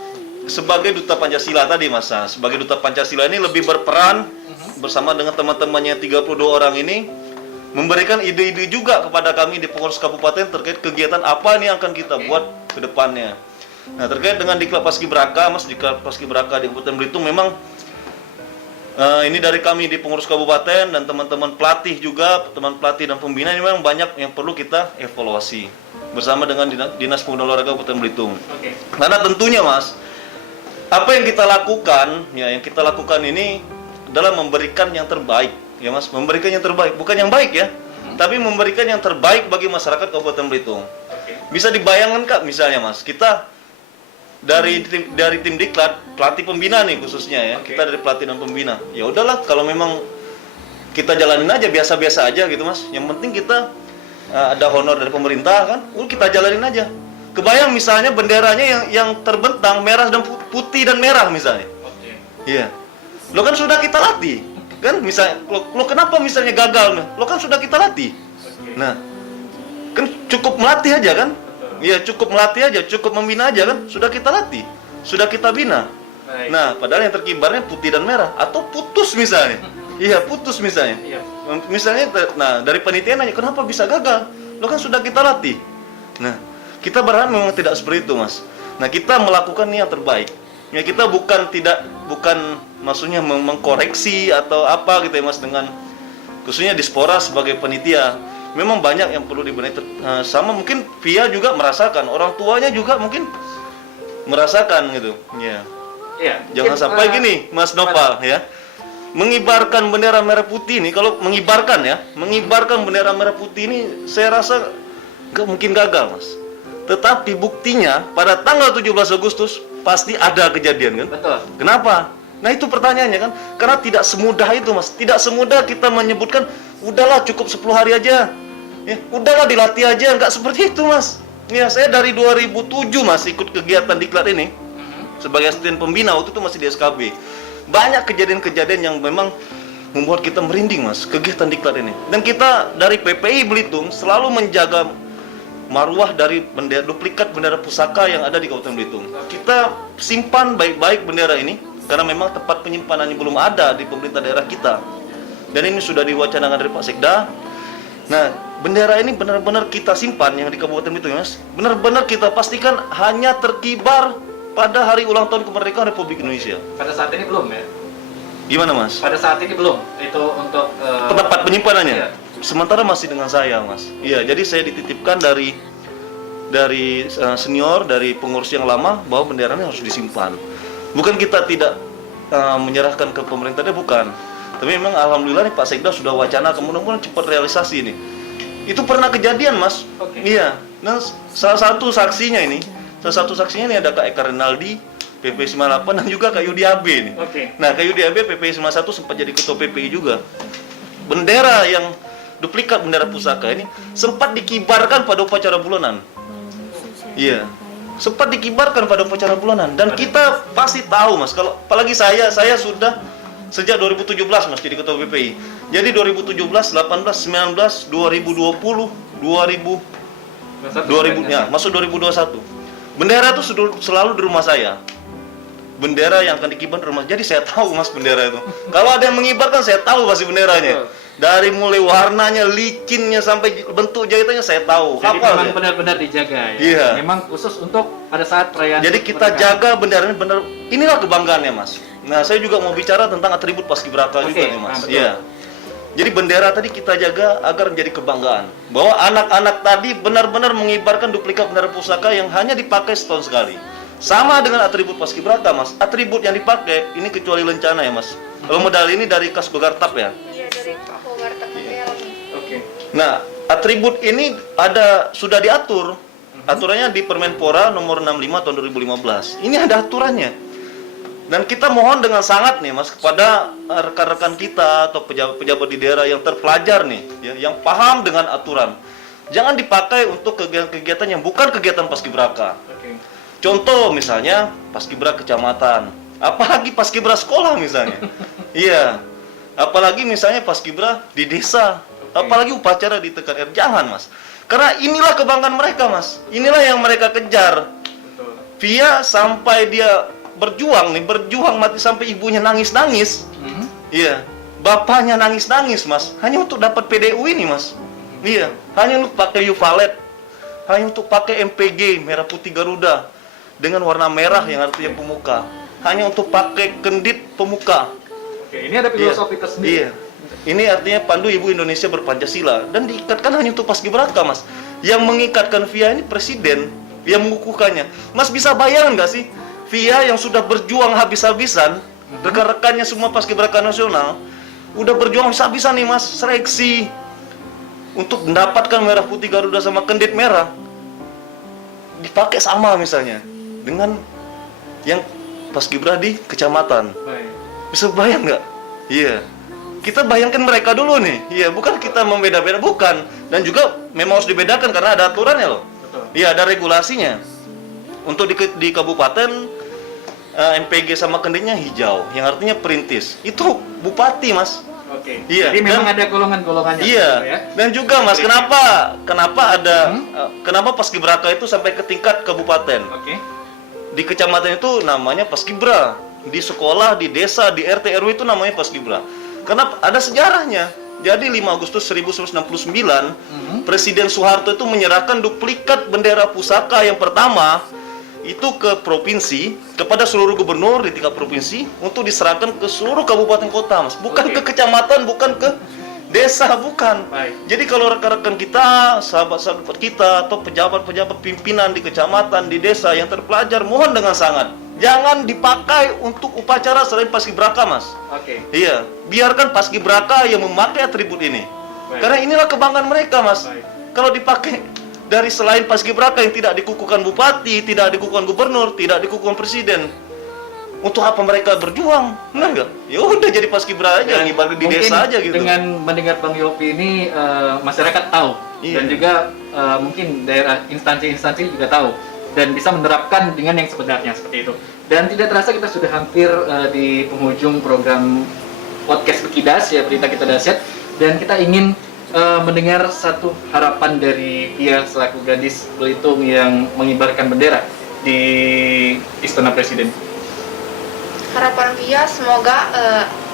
sebagai duta Pancasila tadi Mas. Nah, sebagai duta Pancasila ini lebih berperan bersama dengan teman-temannya 32 orang ini, memberikan ide-ide juga kepada kami di pengurus kabupaten terkait kegiatan apa nih yang akan kita buat ke depannya. Nah terkait dengan Diklat Paskibraka Mas, Diklat Paskibraka di Kabupaten Belitung memang ini dari kami di pengurus kabupaten dan teman-teman pelatih juga, teman pelatih dan pembina ini memang banyak yang perlu kita evaluasi bersama dengan Dinas Pemuda Olahraga Kabupaten Belitung. Oke. Karena tentunya Mas, apa yang kita lakukan, ya yang kita lakukan ini adalah memberikan yang terbaik, ya Mas, memberikan yang terbaik, bukan yang baik ya, tapi memberikan yang terbaik bagi masyarakat Kabupaten Belitung. Oke. Bisa dibayangkan Kak, misalnya Mas, kita dari tim Diklat, pelatih pembina nih khususnya ya. Oke. Kita dari pelatih dan pembina. Ya udahlah kalau memang kita jalanin aja biasa-biasa aja gitu Mas. Yang penting kita ada honor dari pemerintah kan, kita jalanin aja. Kebayang misalnya benderanya yang terbentang merah dan putih dan merah misalnya. Oke. Iya. Lo kan sudah kita latih. Kan misalnya lo kenapa misalnya gagal? Lo kan sudah kita latih. Oke. Nah, kan cukup melatih aja kan? Iya, cukup melatih aja, cukup membina aja kan? Sudah kita latih, sudah kita bina. Baik. Nah, padahal yang terkibarnya putih dan merah atau putus misalnya. Iya, putus misalnya. Iya. Misalnya, nah dari panitia nanya kenapa bisa gagal? Lo kan sudah kita latih. Nah, kita berharap memang tidak seperti itu, Mas. Nah, kita melakukan ini yang terbaik. Ya, kita bukan maksudnya mengkoreksi atau apa gitu ya, Mas, dengan khususnya Dispora sebagai panitia. Memang banyak yang perlu dibenahi. Sama mungkin VIA juga merasakan, orang tuanya juga mungkin merasakan gitu. Ya. Iya. Jangan Mungkin, sampai gini, Mas Nopal ya. Mengibarkan bendera merah putih ini, kalau mengibarkan bendera merah putih ini saya rasa nggak mungkin gagal, Mas. Tetapi buktinya pada tanggal 17 Agustus pasti ada kejadian kan? Betul. Kenapa? Nah itu pertanyaannya kan, karena tidak semudah itu Mas, tidak semudah kita menyebutkan udahlah cukup 10 hari aja, ya udahlah dilatih aja, nggak seperti itu Mas. Ya saya dari 2007 Mas ikut kegiatan Diklat ini sebagai asisten pembina, waktu itu masih di SKB. Banyak kejadian-kejadian yang memang membuat kita merinding Mas, kegiatan Diklat ini. Dan kita dari PPI Belitung selalu menjaga marwah dari duplikat bendera pusaka yang ada di Kabupaten Belitung. Kita simpan baik-baik bendera ini karena memang tempat penyimpanannya belum ada di pemerintah daerah kita. Dan ini sudah diwacanakan dari Pak Sekda. Nah, bendera ini benar-benar kita simpan yang di Kabupaten Belitung, Mas. Benar-benar kita pastikan hanya terkibar pada hari ulang tahun kemerdekaan Republik Indonesia. Pada saat ini belum ya? Gimana, Mas? Pada saat ini belum. Itu untuk Tempat penyimpanannya? Iya. Sementara masih dengan saya, Mas. Iya, jadi saya dititipkan dari senior, dari pengurus yang lama bahwa benderanya harus disimpan. Bukan kita tidak menyerahkan ke pemerintah, bukan. Tapi memang alhamdulillah nih Pak Sekda sudah wacana, mudah-mudahan cepat realisasi ini. Itu pernah kejadian Mas. Oke. Iya. Nah salah satu saksinya ini Salah satu saksinya nih ada Kak Eka Renaldi, PP 98 dan juga Kak Yudi AB nih. Oke. Nah, Kak Yudi AB PP 91 sempat jadi ketua PPI juga. Bendera yang duplikat bendera pusaka ini sempat dikibarkan pada upacara bulanan. Iya. Sempat dikibarkan pada upacara bulanan dan kita pasti tahu Mas, kalau apalagi saya sudah sejak 2017 Mas jadi ketua PPI. Jadi 2017, 18, 19, 2020, 2000 ya, masuk 2021. Bendera itu selalu di rumah saya. Bendera yang akan dikibar di rumah. Jadi saya tahu Mas bendera itu. Kalau ada yang mengibarkan saya tahu pasti benderanya. Dari mulai warnanya, licinnya sampai bentuk jahitannya saya tahu. Jadi Hafal memang saya. benar-benar dijaga ya. Iya. Memang khusus untuk pada saat perayaan. Jadi kita kemerdekaan. jaga benderanya benar. Inilah kebanggaannya Mas. Nah, saya juga mau bicara tentang atribut Paskibraka Oke, juga nih Mas. betul. Iya. Jadi bendera tadi kita jaga agar menjadi kebanggaan. Bahwa anak-anak tadi benar-benar mengibarkan duplikat bendera pusaka yang hanya dipakai setahun sekali. Sama dengan atribut Paskibraka Mas. Atribut yang dipakai ini kecuali lencana ya Mas. Kalau medali ini dari Kas Begartap ya. Iya, dari Pak Hogarta Mangel nih. Oke. Nah, atribut ini sudah diatur. Aturannya di Permenpora nomor 65 tahun 2015. Ini ada aturannya. Dan kita mohon dengan sangat nih Mas kepada rekan-rekan kita atau pejabat-pejabat di daerah yang terpelajar nih, ya, yang paham dengan aturan. Jangan dipakai untuk kegiatan-kegiatan yang bukan kegiatan Paskibraka. Oke. Contoh misalnya Paskibra kecamatan, apalagi Paskibra sekolah misalnya. Iya. Apalagi misalnya Paskibra di desa, apalagi upacara di TKR. Jangan Mas. Karena inilah kebanggaan mereka Mas. Inilah yang mereka kejar. Betul. Via sampai dia berjuang mati sampai ibunya nangis-nangis. Iya. Bapaknya nangis-nangis Mas, hanya untuk dapat PDU ini Mas. Iya, hanya untuk pakai Uvalet. Hanya untuk pakai MPG Merah Putih Garuda dengan warna merah yang artinya pemuka. Hanya untuk pakai kendit pemuka. Oke, ini ada filosofi tersendiri. Iya. Ini artinya Pandu Ibu Indonesia Berpancasila dan diikatkan hanya untuk Paskibraka Mas. Yang mengikatkan via ini presiden yang mengukuhkannya. Mas bisa bayangkan nggak sih? Via yang sudah berjuang habis-habisan, rekan-rekannya semua Paskibraka nasional, udah berjuang habis-habisan nih Mas, seleksi untuk mendapatkan Merah Putih Garuda sama kendit merah. Dipakai sama misalnya dengan yang Paskibra di kecamatan. Baik. Bisa bayang nggak? Iya. Kita bayangkan mereka dulu nih. Iya, bukan kita membeda-beda, bukan. Dan juga memang harus dibedakan karena ada aturannya loh. Betul. Iya, ada regulasinya. Untuk di kabupaten MPG sama kenditnya hijau, yang artinya perintis. Itu bupati, Mas. Oke. Iya, Jadi memang dan- ada golongan-golongannya. Iya. gitu ya. Dan juga Mas, Oke. kenapa ada kenapa Paskibraka itu sampai ke tingkat kabupaten? Oke. Di kecamatan itu namanya Paskibra, di sekolah, di desa, di RT RW itu namanya Paskibra. Karena ada sejarahnya. Jadi 5 Agustus 1969, Presiden Soeharto itu menyerahkan duplikat bendera pusaka yang pertama itu ke provinsi, kepada seluruh gubernur di tingkat provinsi untuk diserahkan ke seluruh kabupaten kota, Mas. Bukan Oke. ke kecamatan, bukan ke desa, bukan. Baik. Jadi kalau rekan-rekan kita, sahabat-sahabat kita, atau pejabat-pejabat pimpinan di kecamatan, di desa yang terpelajar, mohon dengan sangat, jangan dipakai untuk upacara selain Paskibraka, Mas. Oke. Iya, biarkan Paskibraka yang memakai atribut ini. Baik. Karena inilah kebanggaan mereka, Mas. Baik. Kalau dipakai dari selain Paskibraka yang tidak dikukuhkan bupati, tidak dikukuhkan gubernur, tidak dikukuhkan presiden, untuk apa mereka berjuang? Benar nggak? Ya udah jadi Paskibra aja, Dan ngibar di mungkin desa aja gitu. Dengan mendengar Bang Yopi ini masyarakat tahu Iya. dan juga mungkin daerah instansi-instansi juga tahu dan bisa menerapkan dengan yang sebenarnya seperti itu. Dan tidak terasa kita sudah hampir di penghujung program podcast Bekidas ya, Berita Kita Dahsyat, dan kita ingin mendengar satu harapan dari Pia selaku gadis Belitung yang mengibarkan bendera di Istana Presiden. Harapan Via semoga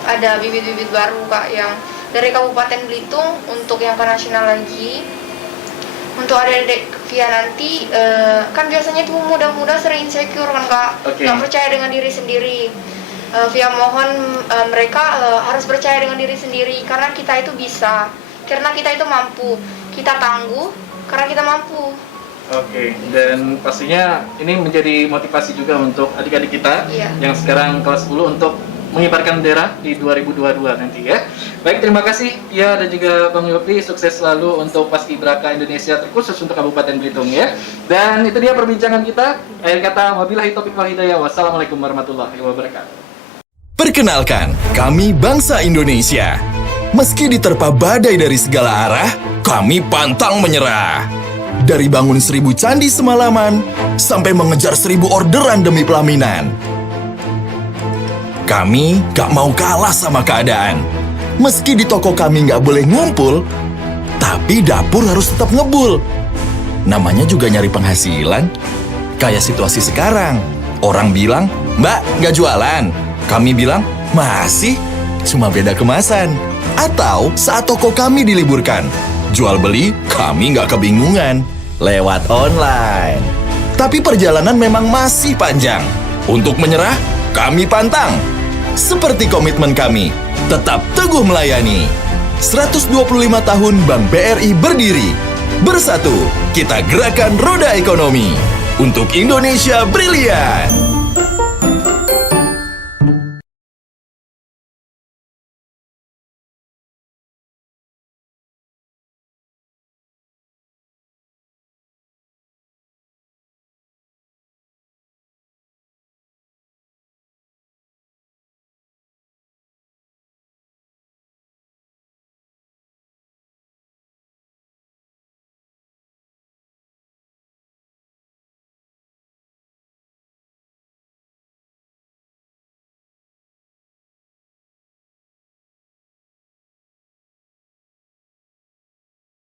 ada bibit-bibit baru Kak yang dari Kabupaten Belitung untuk yang ke nasional lagi. Untuk adik-adik Via nanti kan biasanya tuh muda-muda sering insecure kan Kak, Oke. nggak percaya dengan diri sendiri. Via mohon mereka harus percaya dengan diri sendiri karena kita itu bisa, karena kita itu mampu, kita tangguh karena kita mampu. Oke, dan pastinya ini menjadi motivasi juga untuk adik-adik kita Iya. yang sekarang kelas 10 untuk mengibarkan bendera di 2022 nanti ya. Baik, terima kasih ya dan juga Bang Yopi, sukses selalu untuk Paskibraka Indonesia terkhusus untuk Kabupaten Belitung ya. Dan itu dia perbincangan kita. Akhir kata, wabillahi taufiq wal hidayah. Wassalamualaikum warahmatullahi wabarakatuh. Perkenalkan, kami bangsa Indonesia. Meski diterpa badai dari segala arah, kami pantang menyerah. Dari bangun 1000 candi semalaman, sampai mengejar 1000 orderan demi pelaminan. Kami gak mau kalah sama keadaan. Meski di toko kami gak boleh ngumpul, tapi dapur harus tetap ngebul. Namanya juga nyari penghasilan. Kayak situasi sekarang, orang bilang, "Mbak, gak jualan." Kami bilang, "Masih, cuma beda kemasan." Atau saat toko kami diliburkan, jual beli kami gak kebingungan. Lewat online. Tapi perjalanan memang masih panjang. Untuk menyerah, kami pantang. Seperti komitmen kami, tetap teguh melayani. 125 tahun Bank BRI berdiri. Bersatu, kita gerakan roda ekonomi. Untuk Indonesia brilian.